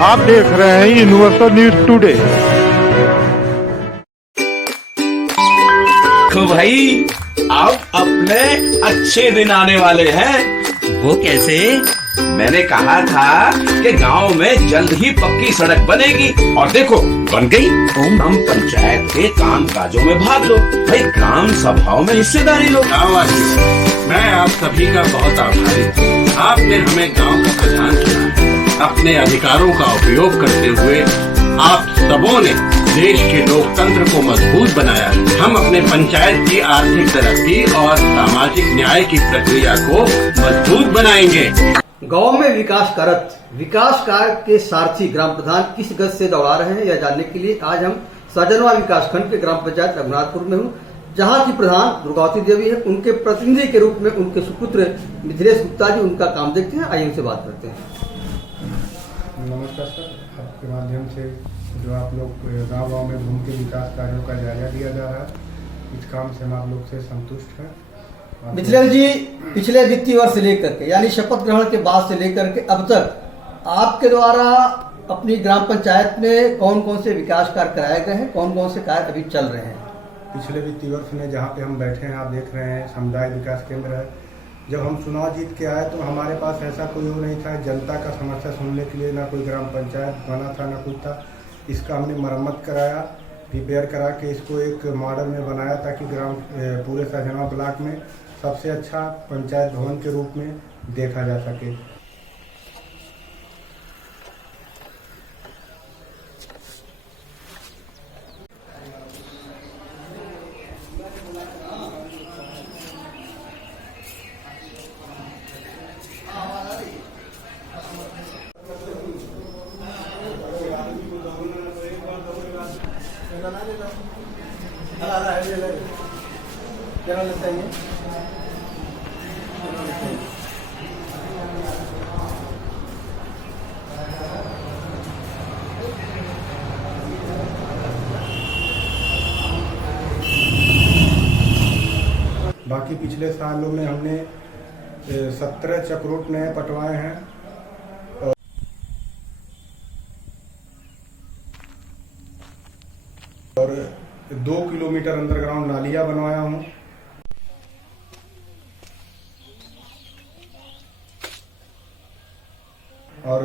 आप देख रहे हैं यूनिवर्सल न्यूज टुडे। तो भाई अब अपने अच्छे दिन आने वाले हैं। वो कैसे? मैंने कहा था कि गांव में जल्द ही पक्की सड़क बनेगी और देखो बन गई। हम पंचायत के काम काजों में भाग लो भाई, ग्राम सभाओं में हिस्सेदारी लो। मैं आप सभी का बहुत आभारी हूँ। आपने हमें गांव का प्रधान चुना। अपने अधिकारों का उपयोग करते हुए आप सबों ने देश के लोकतंत्र को मजबूत बनाया। हम अपने पंचायत की आर्थिक तरक्की और सामाजिक न्याय की प्रक्रिया को मजबूत बनाएंगे। गांव में विकास कार्य के सारथी ग्राम प्रधान किस गति से दौड़ा रहे हैं यह जानने के लिए आज हम साजनवा विकास खंड के ग्राम पंचायत रघुनाथपुर में हूँ, जहाँ की प्रधान दुर्गावती देवी है। उनके प्रतिनिधि के रूप में उनके सुपुत्र मिथिलेश गुप्ता जी उनका काम देखते हैं। आइए उनसे बात करते हैं। नमस्कार सर, आपके माध्यम से जो आप लोग गाँव में घूम के विकास कार्यों का जायजा लिया जा रहा है, इस काम से हम आप लोग से संतुष्ट हैं। मिथिलेश जी, पिछले वित्तीय वर्ष से लेकर के यानी शपथ ग्रहण के बाद से लेकर के अब तक आपके द्वारा अपनी ग्राम पंचायत में कौन कौन से विकास कार्य कराए गए हैं, कौन कौन से कार्य अभी चल रहे हैं? पिछले वित्तीय वर्ष में जहाँ पे हम बैठे हैं, आप देख रहे हैं समुदाय विकास केंद्र है। जब हम चुनाव जीत के आए तो हमारे पास ऐसा कोई वो नहीं था, जनता का समस्या सुनने के लिए ना कोई ग्राम पंचायत बना था ना कुछ था। इसका हमने मरम्मत कराया, रिपेयर करा के इसको एक मॉडल में बनाया ताकि पूरे साजनवा ब्लॉक में सबसे अच्छा पंचायत भवन के रूप में देखा जा सके। बाकी पिछले सालों में हमने 17 चक्रोट नए पटवाए हैं और 2 किलोमीटर अंडरग्राउंड नालियां बनवाया हूं और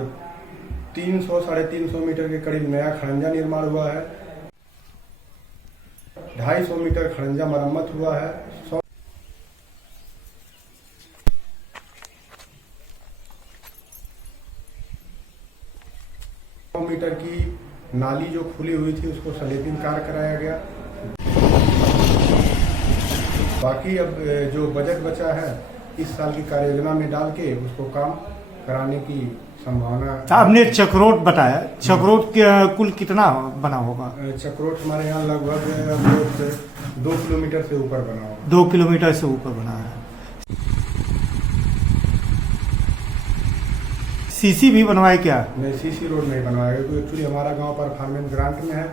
300-350 मीटर के करीब नया खड़ंजा निर्माण हुआ है। 250 मीटर खड़ंजा मरम्मत हुआ है। 100 मीटर की नाली जो खुली हुई थी उसको स्लैबिंग कार्य कराया गया। बाकी अब जो बजट बचा है इस साल की कार्य योजना में डाल के उसको काम कराने की संभावना। आपने चक्रोट बताया, चक्रोट कुल कितना बना होगा? चक्रोट हमारे यहाँ लगभग 2 किलोमीटर से ऊपर बना होगा। 2 किलोमीटर से ऊपर बना है। सीसी भी बनवाए क्या? नहीं, सीसी रोड नहीं बनवाया क्योंकि एक्चुअली हमारा गांव परफॉर्मेंस ग्रांट में है।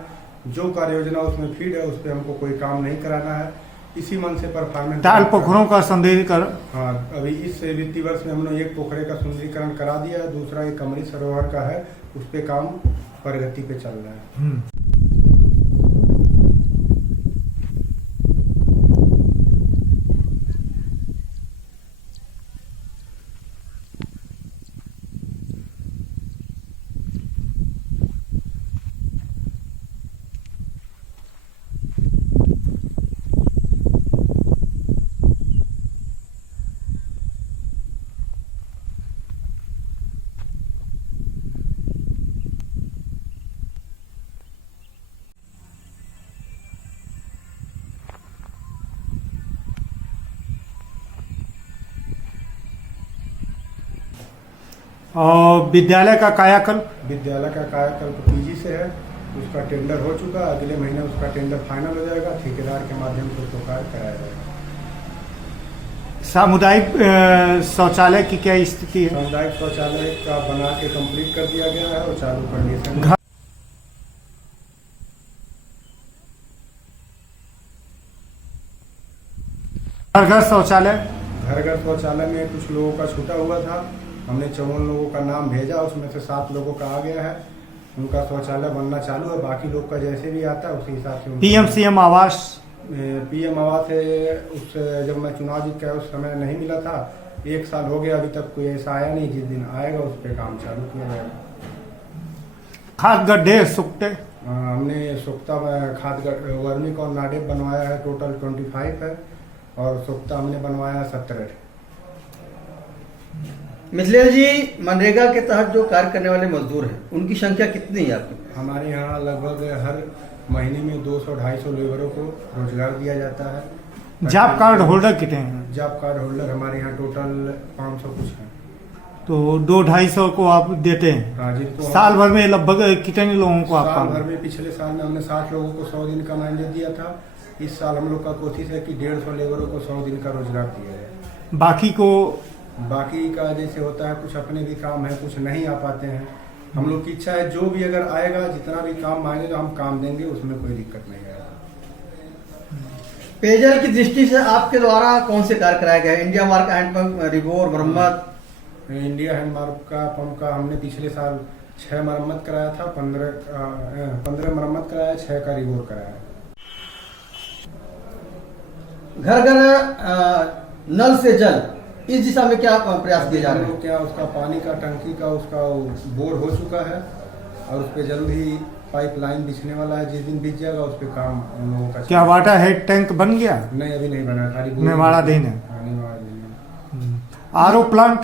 जो कार्य योजना उसमें फीड है उस पर हमको कोई काम नहीं कराना है। इसी मन से परफॉर्मेंस ताल पोखरों का सुंदरीकरण। हाँ, अभी इस वित्तीय वर्ष में हमने एक पोखरे का सुंदरीकरण करा दिया है, दूसरा एक कमरी सरोवर का है, उस पे काम प्रगति पे चल रहा है। और विद्यालय का कायाकल्प? विद्यालय का कायाकल्प पीजी से है, उसका टेंडर हो चुका। अगले महीने उसका टेंडर फाइनल हो जाएगा, ठेकेदार के माध्यम से उसको कार्य कराया जाएगा। सामुदायिक शौचालय की क्या स्थिति है? सामुदायिक शौचालय का बना के कंप्लीट कर दिया गया है और चालू कंडीशन। घर घर शौचालय? घर घर शौचालय में कुछ लोगों का छूटा हुआ था, हमने 54 लोगों का नाम भेजा, उसमें से 7 लोगों का आ गया है, उनका शौचालय बनना चालू है। बाकी लोग का जैसे भी आता है उसी हिसाब से पीएम आवास है। उस जब मैं चुनाव जीत गया उस समय नहीं मिला था, 1 साल हो गया, अभी तक कोई ऐसा आया नहीं। जिस दिन आएगा उस पर काम चालू किया जाएगा। खाद गड्ढे सुखते हमने सुख्ता खाद वर्मी और नाडेप बनवाया है, टोटल 25 है, और सुख्ता हमने बनवाया 17 है। मिथिलेश जी, मनरेगा के तहत जो कार्य करने वाले मजदूर हैं उनकी संख्या कितनी है आपके? हमारे यहाँ लगभग हर महीने में 200-250 लेबरों को रोजगार दिया जाता है। जॉब कार्ड होल्डर कितने हैं? जॉब कार्ड होल्डर हमारे यहाँ टोटल 500 कुछ हैं। तो 200-250 को आप देते हैं? हाँ, जिनको साल भर में लगभग कितने लोगों को आप साल काम? भर में पिछले साल में हमने 60 लोगों को 100 दिन का मैंडेट दिया था। इस साल हम लोग का कोशिश है कि 150 लेबरों को 100 दिन का रोजगार दिया जाए। बाकी का जैसे होता है, कुछ अपने भी काम है, कुछ नहीं आ पाते हैं। हम लोग की इच्छा है जो भी अगर आएगा, जितना भी काम मांगे तो हम काम देंगे, उसमें कोई दिक्कत नहीं आएगा। पेयजल की दृष्टि से आपके द्वारा कौन से कार्य कराए गए? इंडिया मार्क हैंडपंप रिगोर मरम्मत? इंडिया हैंडमार्क का पंप का हमने पिछले साल 6 मरम्मत कराया था, 15 मरम्मत कराया, 6 का रिगोर कराया। घर घर नल से जल, इस दिशा में क्या प्रयास किए जा रहे हैं? क्या उसका पानी का टंकी का उसका बोर हो चुका है, और उस पर जल्द ही पाइपलाइन बिछने वाला है। जिस दिन बिछ जाएगा उस पर काम उन लोगों का। क्या वाटर हेड टैंक बन गया? नहीं, अभी नहीं बना, खाली नेवाड़ा दिन है। आरओ प्लांट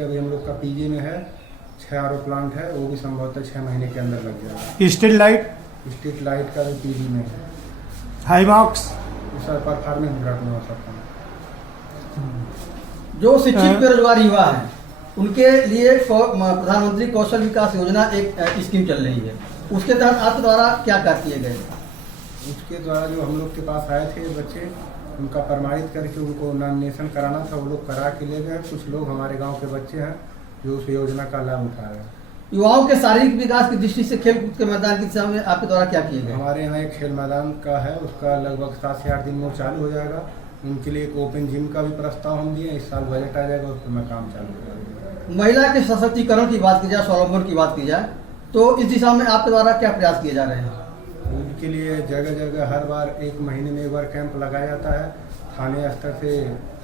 अभी हम लोग का पीजी में है, 6 आरओ प्लांट है, वो भी संभवतः 6 महीने के अंदर लग जाएगा। स्ट्रीट लाइट का भी पीजी में है। हाईमार्क्स सर परफॉर्मेंस ब्लॉक में हो सकता है। जो शिक्षित बेरोजगार युवा हैं उनके लिए प्रधानमंत्री कौशल विकास योजना एक स्कीम चल रही है, उसके तहत आपके द्वारा क्या कार्य किए गए? उसके द्वारा जो हम लोग के पास आए थे बच्चे, उनका प्रमाणित करके उनको नॉमिनेशन कराना था, वो लोग करा के ले गए। कुछ लोग हमारे गांव के बच्चे हैं जो उस योजना का लाभ उठा रहे हैं। युवाओं के शारीरिक विकास की दृष्टि से खेलकूद के मैदान की दिशा में आपके द्वारा क्या किए गए? हमारे यहाँ एक खेल मैदान का है, उसका लगभग 7 से 8 दिन में चालू हो जाएगा। उनके लिए एक ओपन जिम का भी प्रस्ताव हम दिए। इस साल बजट आ जाएगा, उस पर मैं काम चालू करूँगा। महिला के सशक्तिकरण की बात की जाए, स्वावलंबन की बात की जाए, तो इस दिशा में आपके द्वारा क्या प्रयास किए जा रहे हैं? उनके लिए जगह जगह हर बार 1 महीने में 1 बार कैंप लगाया जाता है। थाने स्तर से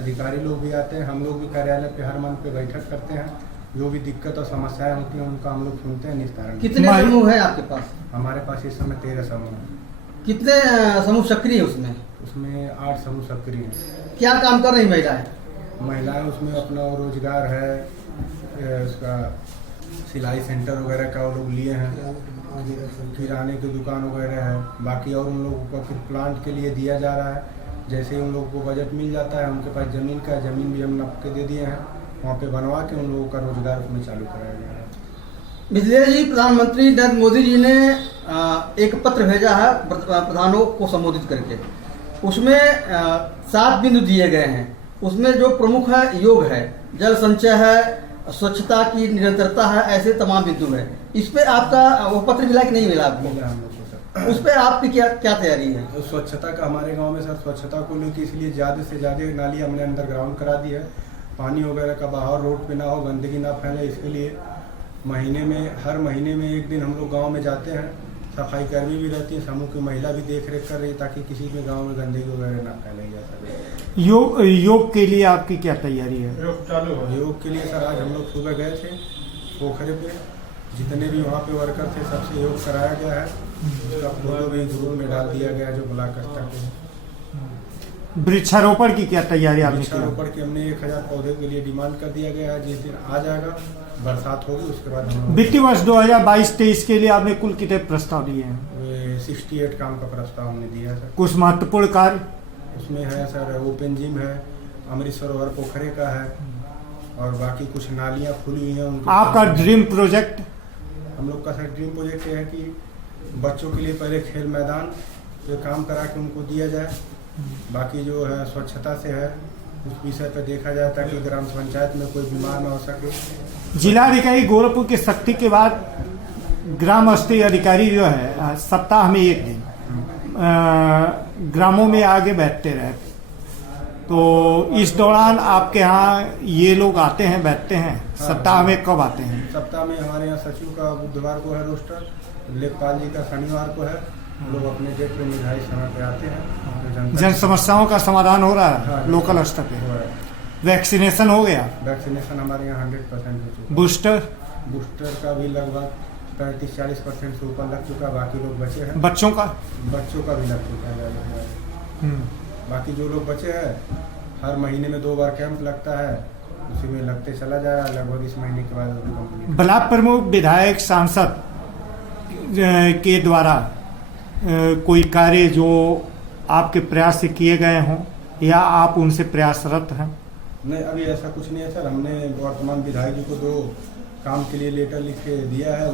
अधिकारी लोग भी आते हैं, हम लोग भी कार्यालय पे हर मंथ पे बैठक करते हैं। जो भी दिक्कत और समस्याएं होती हैं उनका हम लोग सुनते हैं, निस्तारण। कितने समूह है आपके पास? हमारे पास इस समय 13 समूह है। कितने समूह सक्रिय है उसमें? उसमें 8 समूह सक्रिय हैं। क्या काम कर रही महिलाएं? महिलाएं उसमें अपना रोजगार है, उसका सिलाई सेंटर वगैरह का वो लोग लिए हैं, किराने की दुकान वगैरह है। बाकी और उन लोगों को फिर प्लांट के लिए दिया जा रहा है। जैसे ही उन लोगों को बजट मिल जाता है, उनके पास ज़मीन भी हम नप के दे दिए हैं, वहाँ पे बनवा के उन लोगों का रोजगार उसमें चालू कराया गया है। मिथिलेश जी, प्रधानमंत्री नरेंद्र मोदी जी ने एक पत्र भेजा है प्रधानों को संबोधित करके। उसमें 7 बिंदु दिए गए हैं। उसमें जो प्रमुख है योग है, जल संचय है, स्वच्छता की निरंतरता है, ऐसे तमाम बिंदु है। इस पे आपका वो पत्र मिला कि नहीं मिला आपको? मिला हम लोग को। उस पर आपकी क्या तैयारी है? तो स्वच्छता का हमारे गांव में सर स्वच्छता को लेकर इसलिए ज़्यादा से ज़्यादा नाली हमने अंडरग्राउंड करा दी है। पानी वगैरह का बहाव रोड पे ना हो, गंदगी ना फैले, इसके लिए हर महीने में 1 दिन हम लोग गाँव में जाते हैं। सफाई कर्मी भी रहती है, समूह की महिला भी देख रेख कर रही है, ताकि किसी भी गांव में गंदगी वगैरह ना फैलाई जा सके। योग के लिए आपकी क्या तैयारी है? योग के लिए सर आज हम लोग सुबह गए थे पोखरे पे, जितने भी वहाँ पे वर्कर थे सबसे योग कराया गया है। उसका फोटो भी ग्रुप में डाल दिया गया जो ब्लॉक स्तर पे। वृक्षारोपण की क्या तैयारी आपने की? वृक्षारोपण की हमने 1000 पौधे के लिए डिमांड कर दिया गया है। जिस दिन आ जाएगा, बरसात होगी, उसके बाद हम वित्तीय वर्ष 2022-23 के लिए आपने कुल कितने प्रस्ताव दिए हैं? 68 काम का प्रस्ताव हमने दिया है सर। कुछ महत्वपूर्ण कार्य उसमें है सर, ओपन जिम है, अमृत सरोवर पोखरे का है, और बाकी कुछ नालियाँ खुली हुई हैं। आपका ड्रीम प्रोजेक्ट? हम लोग का सर ड्रीम प्रोजेक्ट ये है कि बच्चों के लिए पहले खेल मैदान जो काम करा के उनको दिया जाए। बाकी जो है स्वच्छता से है, उस विषय पर देखा जाए ताकि ग्राम पंचायत में कोई बीमार न हो सके। जिलाधिकारी गोरखपुर की सख्ती के बाद ग्राम स्तरीय अधिकारी जो है सप्ताह में 1 दिन ग्रामों में आगे बैठते रहे। तो इस दौरान आपके यहाँ ये लोग आते हैं, बैठते हैं? सप्ताह में कब आते हैं? सप्ताह में हमारे यहाँ सचिव का बुधवार को है रोस्टर, लेखपाल जी का शनिवार को है। लोग अपने डेट पे निर्धारित समय पे आते हैं। तो जनता जन समस्याओं का समाधान हो रहा है हाँ, लोकल स्तर पे? हो रहा है। वैक्सीनेशन हो गया? वैक्सीनेशन हमारे यहाँ 100% हो चुका बूस्टर? है। बूस्टर का भी लगभग 35-40% से ऊपर लग चुका है। बाकी लोग बचे हैं। बच्चों का? बच्चों का भी लग चुका है। बाकी जो लोग बचे हैं, हर महीने में 2 बार कैंप लगता है, उसी में लगते चला जा रहा है। लगभग इस महीने के बाद अभी कंप्लीट। ब्लॉक प्रमुख, विधायक, सांसद के द्वारा कोई कार्य जो आपके प्रयास से किए गए हों या आप उनसे प्रयासरत हैं? नहीं, अभी ऐसा कुछ नहीं है सर। हमने वर्तमान विधायक जी को 2 काम के लिए लेटर लिख के दिया है।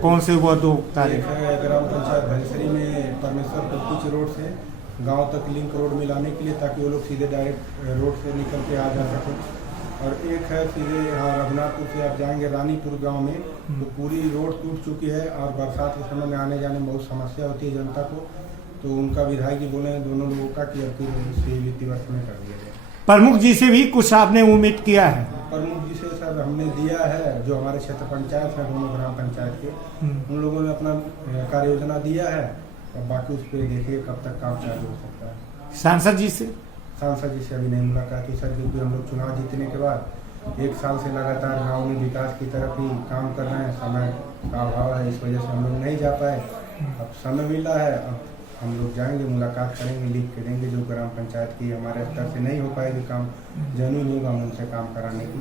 कौन से वो 2 कार्य? एक है ग्राम पंचायत भजसरी में परमेश्वर कुछ रोड से गांव तक लिंक रोड मिलाने के लिए, ताकि वो लोग सीधे डायरेक्ट रोड से निकल के आ जा सकें। और एक है सीधे यहाँ रघुनाथपुर से आप जाएंगे रानीपुर गांव में, तो पूरी रोड टूट चुकी है और बरसात के समय में आने जाने में बहुत समस्या होती है जनता को। तो उनका विधायक जी बोले हैं दोनों लोगों का कि अब इसे वित्तीय वर्ष में कर दिया जाए। प्रमुख जी से भी कुछ आपने उम्मीद किया है? प्रमुख जी से सर हमने दिया है, जो हमारे क्षेत्र पंचायत है दोनों ग्राम पंचायत के, उन लोगों ने अपना कार्य योजना दिया है। और बाकी उस पर देखिए कब तक काम चालू हो सकता है। सांसद जी से? सांसद जी से अभी नहीं मुलाकात हुई सर, क्योंकि हम लोग चुनाव जीतने के बाद 1 साल से लगातार गांव में विकास की तरफ ही काम कर रहे हैं। समय का अभाव है, इस वजह से हम लोग नहीं जा पाए। अब समय मिला है, अब हम लोग जाएंगे, मुलाकात करेंगे, लिख के देंगे। जो ग्राम पंचायत की हमारे स्तर से नहीं हो पाएगी काम, जरूर होगा, हम उनसे काम कराने की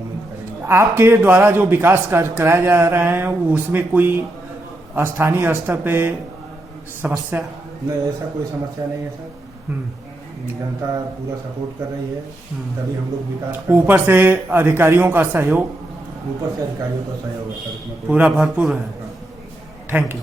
उम्मीद करेंगे। आपके द्वारा जो विकास कार्य कराए जा रहे हैं उसमें कोई स्थानीय स्तर पे समस्या? नहीं, ऐसा कोई समस्या नहीं है सर। जनता पूरा सपोर्ट कर रही है, तभी हम लोग विकास। ऊपर से अधिकारियों का सहयोग? ऊपर से अधिकारियों का सहयोग है सर, पूरा भरपूर है। Thank you.